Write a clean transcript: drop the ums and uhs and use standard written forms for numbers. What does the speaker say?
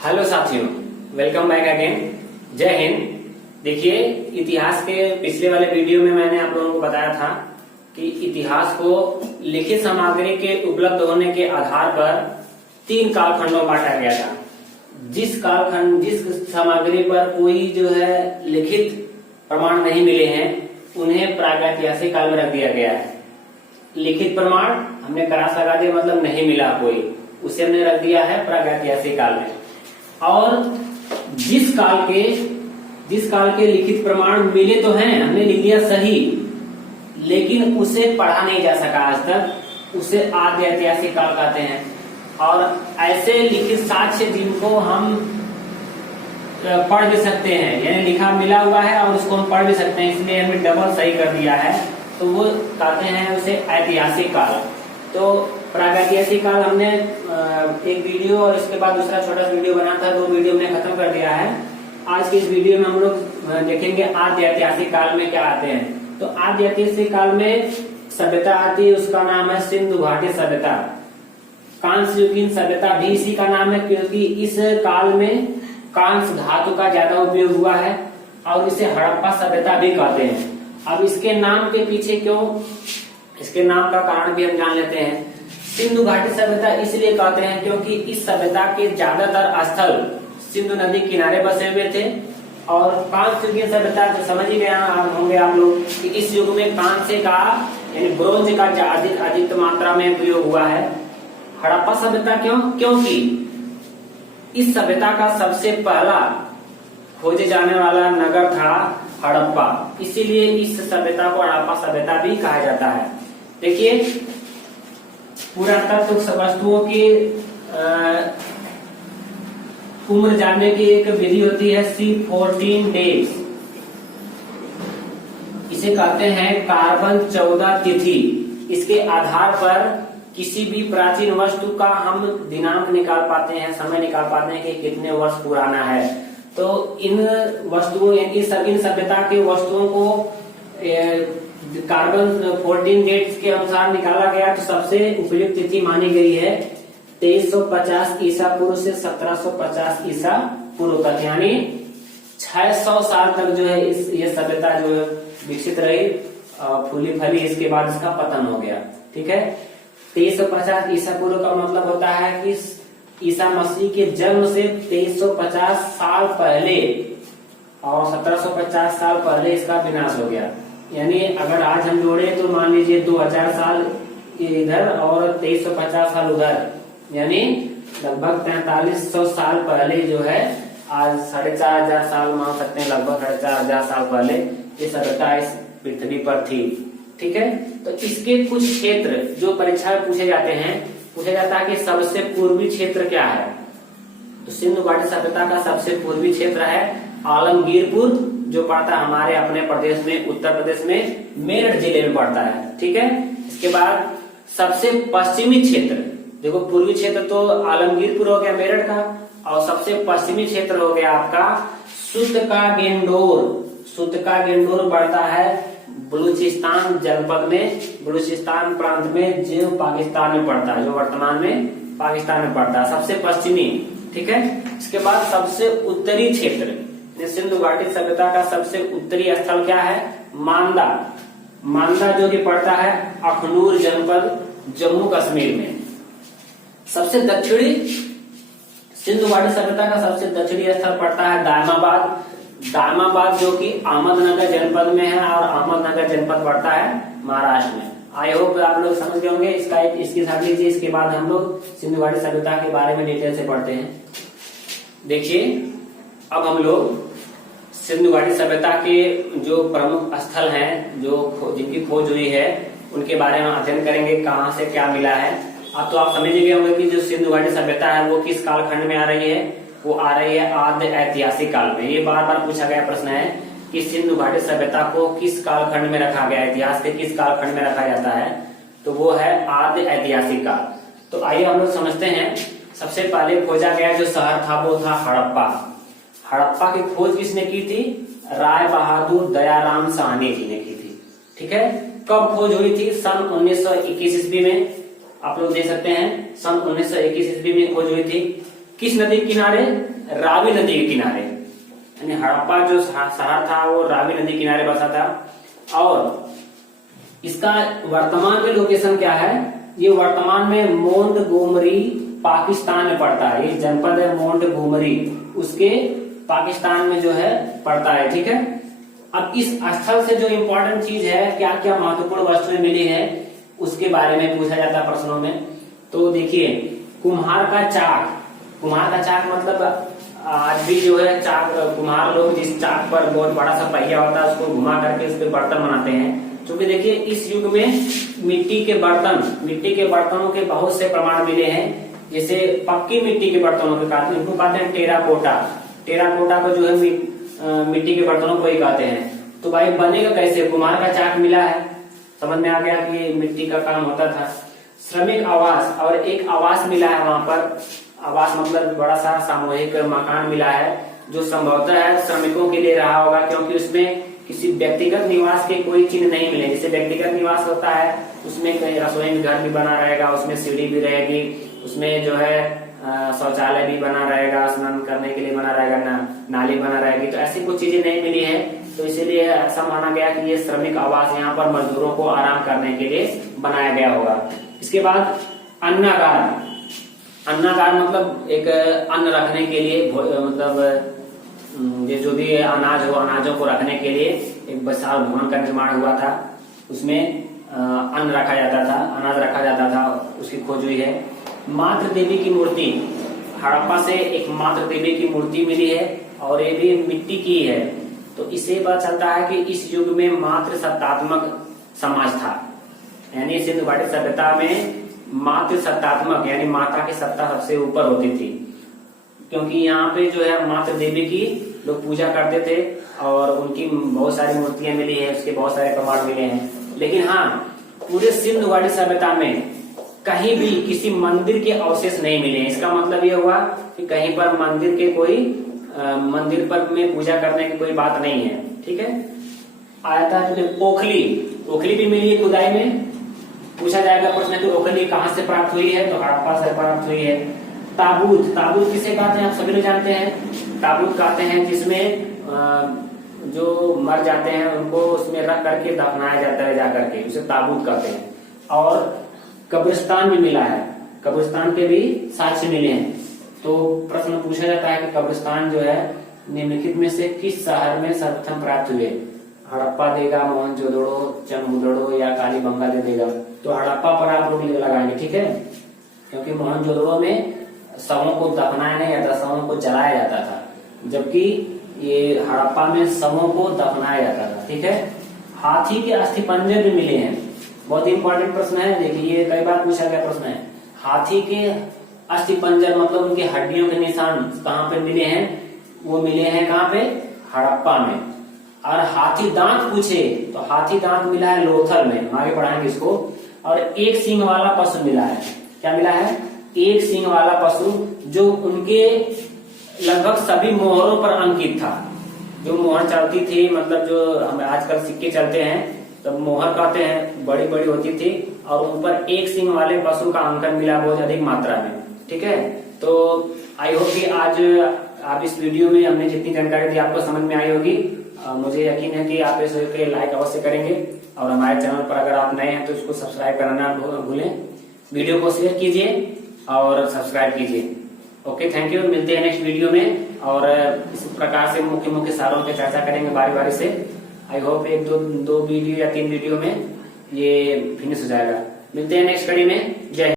Hello साथियों, welcome back again. जय हिंद। देखिए, इतिहास के पिछले वाले वीडियो में मैंने आप लोगों को बताया था कि इतिहास को लिखित सामग्री के उपलब्ध होने के आधार पर 3 कालखंडों में बांटा गया था। जिस सामग्री पर कोई जो है लिखित प्रमाण नहीं मिले हैं उन्हें प्रागैतिहासिक काल में रख दिया गया है। लिखित प्रमाण हमने क्रॉस लगा दिया, मतलब नहीं मिला कोई, उसे हमने रख दिया है प्रागैतिहासिक काल में। और जिस काल के लिखित प्रमाण मिले तो हैं, हमने लिख दिया सही, लेकिन उसे पढ़ा नहीं जा सका आज तक, उसे आद्य ऐतिहासिक काल कहते हैं। और ऐसे लिखित साक्ष्य जिनको हम पढ़ भी सकते हैं, यानी लिखा मिला हुआ है और उसको हम पढ़ भी सकते हैं, इसलिए हमने डबल सही कर दिया है, तो वो कहते हैं उसे ऐतिहासिक काल। तो प्रागैतिहासिक काल हमने एक वीडियो और इसके बाद दूसरा छोटा सा वीडियो बना था, 2 वीडियो हमने खत्म कर दिया है। आज के इस वीडियो में हम लोग देखेंगे आद्य ऐतिहासिक काल में क्या आते हैं। तो आद्य ऐतिहासिक काल में सभ्यता आती है, उसका नाम है सिंधु घाटी सभ्यता। कांस्य युगीन सभ्यता भी इसी का नाम है, क्योंकि इस काल में कांस्य धातु का ज्यादा उपयोग हुआ है और इसे हड़प्पा सभ्यता भी कहते हैं। अब इसके नाम के पीछे क्यों, इसके नाम का कारण भी हम जान लेते हैं। सिंधु घाटी सभ्यता इसलिए कहते हैं क्योंकि इस सभ्यता के ज्यादातर स्थल सिंधु नदी किनारे बसे हुए थे। और कांस्य युगीन सभ्यता जो समझ ही गए होंगे आप लोग कि इस युग में कांस्य का यानी ब्रोंज का अधिक मात्रा में प्रयोग हुआ है। हड़प्पा सभ्यता क्योंकि इस सभ्यता का सबसे पहला खोजे जाने वाला नगर था हड़प्पा, इसीलिए इस सभ्यता को हड़प्पा सभ्यता भी कहा जाता है। देखिए, पुरातत्व वस्तुओं की उम्र जानने की एक विधि होती है C14 डेज। इसे कहते हैं कार्बन 14 तिथि। इसके आधार पर किसी भी प्राचीन वस्तु का हम दिनांक निकाल पाते हैं, समय निकाल पाते हैं कि कितने वर्ष पुराना है। तो इन वस्तुओं इन सभ्यता के वस्तुओं को कार्बन 14 डेट्स के अनुसार निकाला गया। तो सबसे उपयुक्त तिथि मानी गई है 2350 ईसा पूर्व से 1750 ईसा पूर्व तक, यानी 600 साल तक जो है ये सभ्यता जो है विकसित रही, फूली फली। इसके बाद इसका पतन हो गया। ठीक है, 2350 ईसा पूर्व का मतलब होता है कि ईसा मसीह के जन्म से 2350 साल पहले और 1750 साल पहले इसका विनाश हो गया। यानी अगर आज हम जोड़े तो मान लीजिए 2000 साल इधर और 2350 साल उधर, यानी लगभग 4300 साल पहले जो है, आज 4500 साल मान सकते हैं, लगभग 4500 साल पहले ये सभ्यता इस पृथ्वी पर थी। ठीक है, तो इसके कुछ क्षेत्र जो परीक्षा में पूछे जाते हैं, पूछा जाता है कि सबसे पूर्वी क्षेत्र क्या है। तो सिंधु घाटी सभ्यता का सबसे पूर्वी क्षेत्र है आलमगीरपुर, जो पड़ता है हमारे अपने प्रदेश में, उत्तर प्रदेश में मेरठ जिले में पड़ता है। ठीक है, इसके बाद सबसे पश्चिमी क्षेत्र, देखो पूर्वी क्षेत्र तो आलमगीरपुर हो गया मेरठ का, और सबसे पश्चिमी क्षेत्र हो गया आपका सुतका गेंडोर पड़ता है बलूचिस्तान जनपद में, बलूचिस्तान प्रांत में, जो पाकिस्तान में पड़ता है, जो वर्तमान में पाकिस्तान में पड़ता है, सबसे पश्चिमी। ठीक है, इसके बाद सबसे उत्तरी क्षेत्र, सिंधु घाटी सभ्यता का सबसे उत्तरी स्थल क्या है, मांदा जो कि पड़ता है अखनूर जनपद जम्मू कश्मीर में। सबसे दक्षिणी सिंधु घाटी सभ्यता का सबसे दक्षिणी स्थल पड़ता है दामाबाद जो कि अहमदनगर जनपद में है, और अहमदनगर जनपद पड़ता है महाराष्ट्र में। आई होप आप लोग समझ गए होंगे। इसकी साथ लीजिए, इसके बाद हम लोग सिंधु घाटी सभ्यता के बारे में डिटेल से पढ़ते हैं। देखिए, अब हम लोग सिंधु घाटी सभ्यता के जो प्रमुख स्थल हैं, जिनकी खोज हुई है, उनके बारे में अध्ययन करेंगे, कहाँ से क्या मिला है। अब तो आप समझ गए होंगे कि जो सिंधु घाटी सभ्यता है वो किस कालखंड में आ रही है, वो आ रही है आद्य ऐतिहासिक काल में। ये बार बार पूछा गया प्रश्न है कि सिंधु घाटी सभ्यता को किस कालखंड में रखा गया, इतिहास के किस कालखंड में रखा जाता है, तो वो है आद्य ऐतिहासिक काल। तो आइए हम लोग समझते हैं। सबसे पहले खोजा गया जो शहर था वो था हड़प्पा। हड़प्पा की खोज किसने की थी, राय बहादुर दयाराम साहनी जी ने की थी। ठीक है, कब खोज हुई थी, सन 1921 ईस्वी में। आप लोग देख सकते हैं सन 1921 ईस्वी में खोज हुई थी। किस नदी के किनारे? रावी नदी के किनारे। यानी हड़प्पा जो शहर था वो रावी नदी किनारे बसा था। और इसका वर्तमान में लोकेशन क्या है? ये वर्तमान में मोंटगोमरी पाकिस्तान में पड़ता है। ये जनपद है मोंटगोमरी, उसके पाकिस्तान में जो है पड़ता है। ठीक है। अब इस स्थल से जो इम्पोर्टेंट चीज है, क्या क्या महत्वपूर्ण वस्तुएं मिली है, उसके बारे में पूछा जाता है प्रश्नों में। तो देखिए, कुम्हार का चाक। कुम्हार का चाक मतलब आज भी जो है चाक, कुम्हार लोग जिस चाक पर बहुत बड़ा सा पहिया होता है उसको घुमा करके उस पर बर्तन बनाते हैं। क्योंकि देखिए इस युग में मिट्टी के बर्तनों के बहुत से प्रमाण मिले हैं। जैसे पक्की मिट्टी के बर्तनों के कहते हैं, इनको कहते हैं टेराकोटा। टेराकोटा को जो है मिट्टी के बर्तनों को ही कहते हैं। तो भाई बनेगा कैसे? कुम्हार का चाक मिला है, समझ में आ गया कि मिट्टी का काम होता था। श्रमिक आवास, और एक आवास मिला है वहां पर। आवास मतलब बड़ा सा सामूहिक मकान मिला है जो संभवतः है श्रमिकों के लिए रहा होगा, क्योंकि उसमें किसी व्यक्तिगत निवास के कोई चिन्ह नहीं मिले। जैसे व्यक्तिगत निवास होता है उसमें कहीं रसोई घर भी बना रहेगा, उसमें सीढ़ी भी रहेगी, उसमें जो है शौचालय भी बना रहेगा, स्नान करने के लिए बना रहेगा, नाली बना रहेगी। तो ऐसी कुछ चीजें नहीं मिली है, तो इसीलिए ऐसा माना गया कि ये श्रमिक आवास यहाँ पर मजदूरों को आराम करने के लिए बनाया गया होगा। इसके बाद अन्नागार। अन्नागार मतलब एक अन्न रखने के लिए, मतलब ये जो भी अनाज हो, अनाजों को रखने के लिए एक विशाल भवन का निर्माण हुआ था। उसमें अन्न रखा जाता था, अनाज रखा जाता था, उसकी खोज हुई है। मातृ देवी की मूर्ति, हड़प्पा से एक मातृ देवी की मूर्ति मिली है और ये भी मिट्टी की है। तो इससे पता चलता है कि इस युग में मातृ सत्तात्मक समाज था। यानी सिंधु घाटी सभ्यता में मातृ सत्तात्मक यानी माता की सत्ता सबसे ऊपर होती थी, क्योंकि यहाँ पे जो है मातृ देवी की लोग पूजा करते थे और उनकी बहुत सारी मूर्तियां मिली है, उसके बहुत सारे प्रमाण मिले हैं। लेकिन हाँ, पूरे सिंधु घाटी सभ्यता में कहीं भी किसी मंदिर के अवशेष नहीं मिले। इसका मतलब ये हुआ कि कहीं पर मंदिर के कोई मंदिर पर में पूजा करने की कोई बात नहीं है। ठीक है। आया था ओखली। ओखली भी मिली है खुदाई में। पूछा जाएगा प्रश्न कि ओखली कहाँ से प्राप्त हुई है? तो हड़प्पा से प्राप्त हुई है। ताबूत। ताबूत किसे कहते हैं? आप सभी लोग जानते हैं। ताबूत कहते हैं जिसमें जो मर जाते हैं उनको उसमें रख करके दफनाया जाता है जाकर के, उसे ताबूत कहते हैं। और कब्रिस्तान भी मिला है, कब्रिस्तान के भी साक्ष्य मिले हैं। तो प्रश्न पूछा जाता है कि कब्रिस्तान जो है निम्नलिखित में से किस शहर में सर्वप्रथम प्राप्त हुए? हड़प्पा देगा, मोहनजोदड़ो, चंबुदड़ो या कालीबंगा दे देगा। तो हड़प्पा पर आप लोग लगाएंगे। ठीक है। क्योंकि मोहनजोदड़ो में शवों को दफनाया नहीं जाता, शवों को जलाया जाता था, जबकि ये हड़प्पा में शवों को दफनाया जाता था। ठीक है। हाथी के अस्थिपंजर भी मिले हैं। बहुत इंपॉर्टेंट प्रश्न है। देखिए ये कई बार पूछा गया प्रश्न है। हाथी के अस्थिपंजर मतलब उनकी हड्डियों के निशान कहाँ पे मिले हैं? वो मिले हैं कहाँ पे? हड़प्पा में। और हाथी दांत पूछे तो हाथी दांत मिला है लोथल में, हम आगे पढ़ाएंगे इसको। और एक सींग वाला पशु मिला है। क्या मिला है? एक सींग वाला पशु, जो उनके लगभग सभी मोहरों पर अंकित था। जो मोहर चलती थी, मतलब जो हम आजकल सिक्के चलते हैं तब मोहर कहते हैं, बड़ी बड़ी होती थी और उन पर एक सींग वाले पशु का अंकन मिला बहुत अधिक मात्रा में। ठीक है। तो आई होप कि आज आप इस वीडियो में हमने जितनी जानकारी दी आपको समझ में आई होगी। मुझे यकीन है कि आप इसे लाइक अवश्य करेंगे और हमारे चैनल पर अगर आप नए हैं तो इसको सब्सक्राइब करना ना भूलें। वीडियो को शेयर कीजिए और सब्सक्राइब कीजिए। Okay, thank you. मिलते हैं नेक्स्ट वीडियो में और इस प्रकार से मुख्य मुख्य सारों की चर्चा करेंगे बारी बारी से। आई होप एक दो वीडियो या 3 वीडियो में ये फिनिश हो जाएगा। मिलते हैं नेक्स्ट कड़ी में।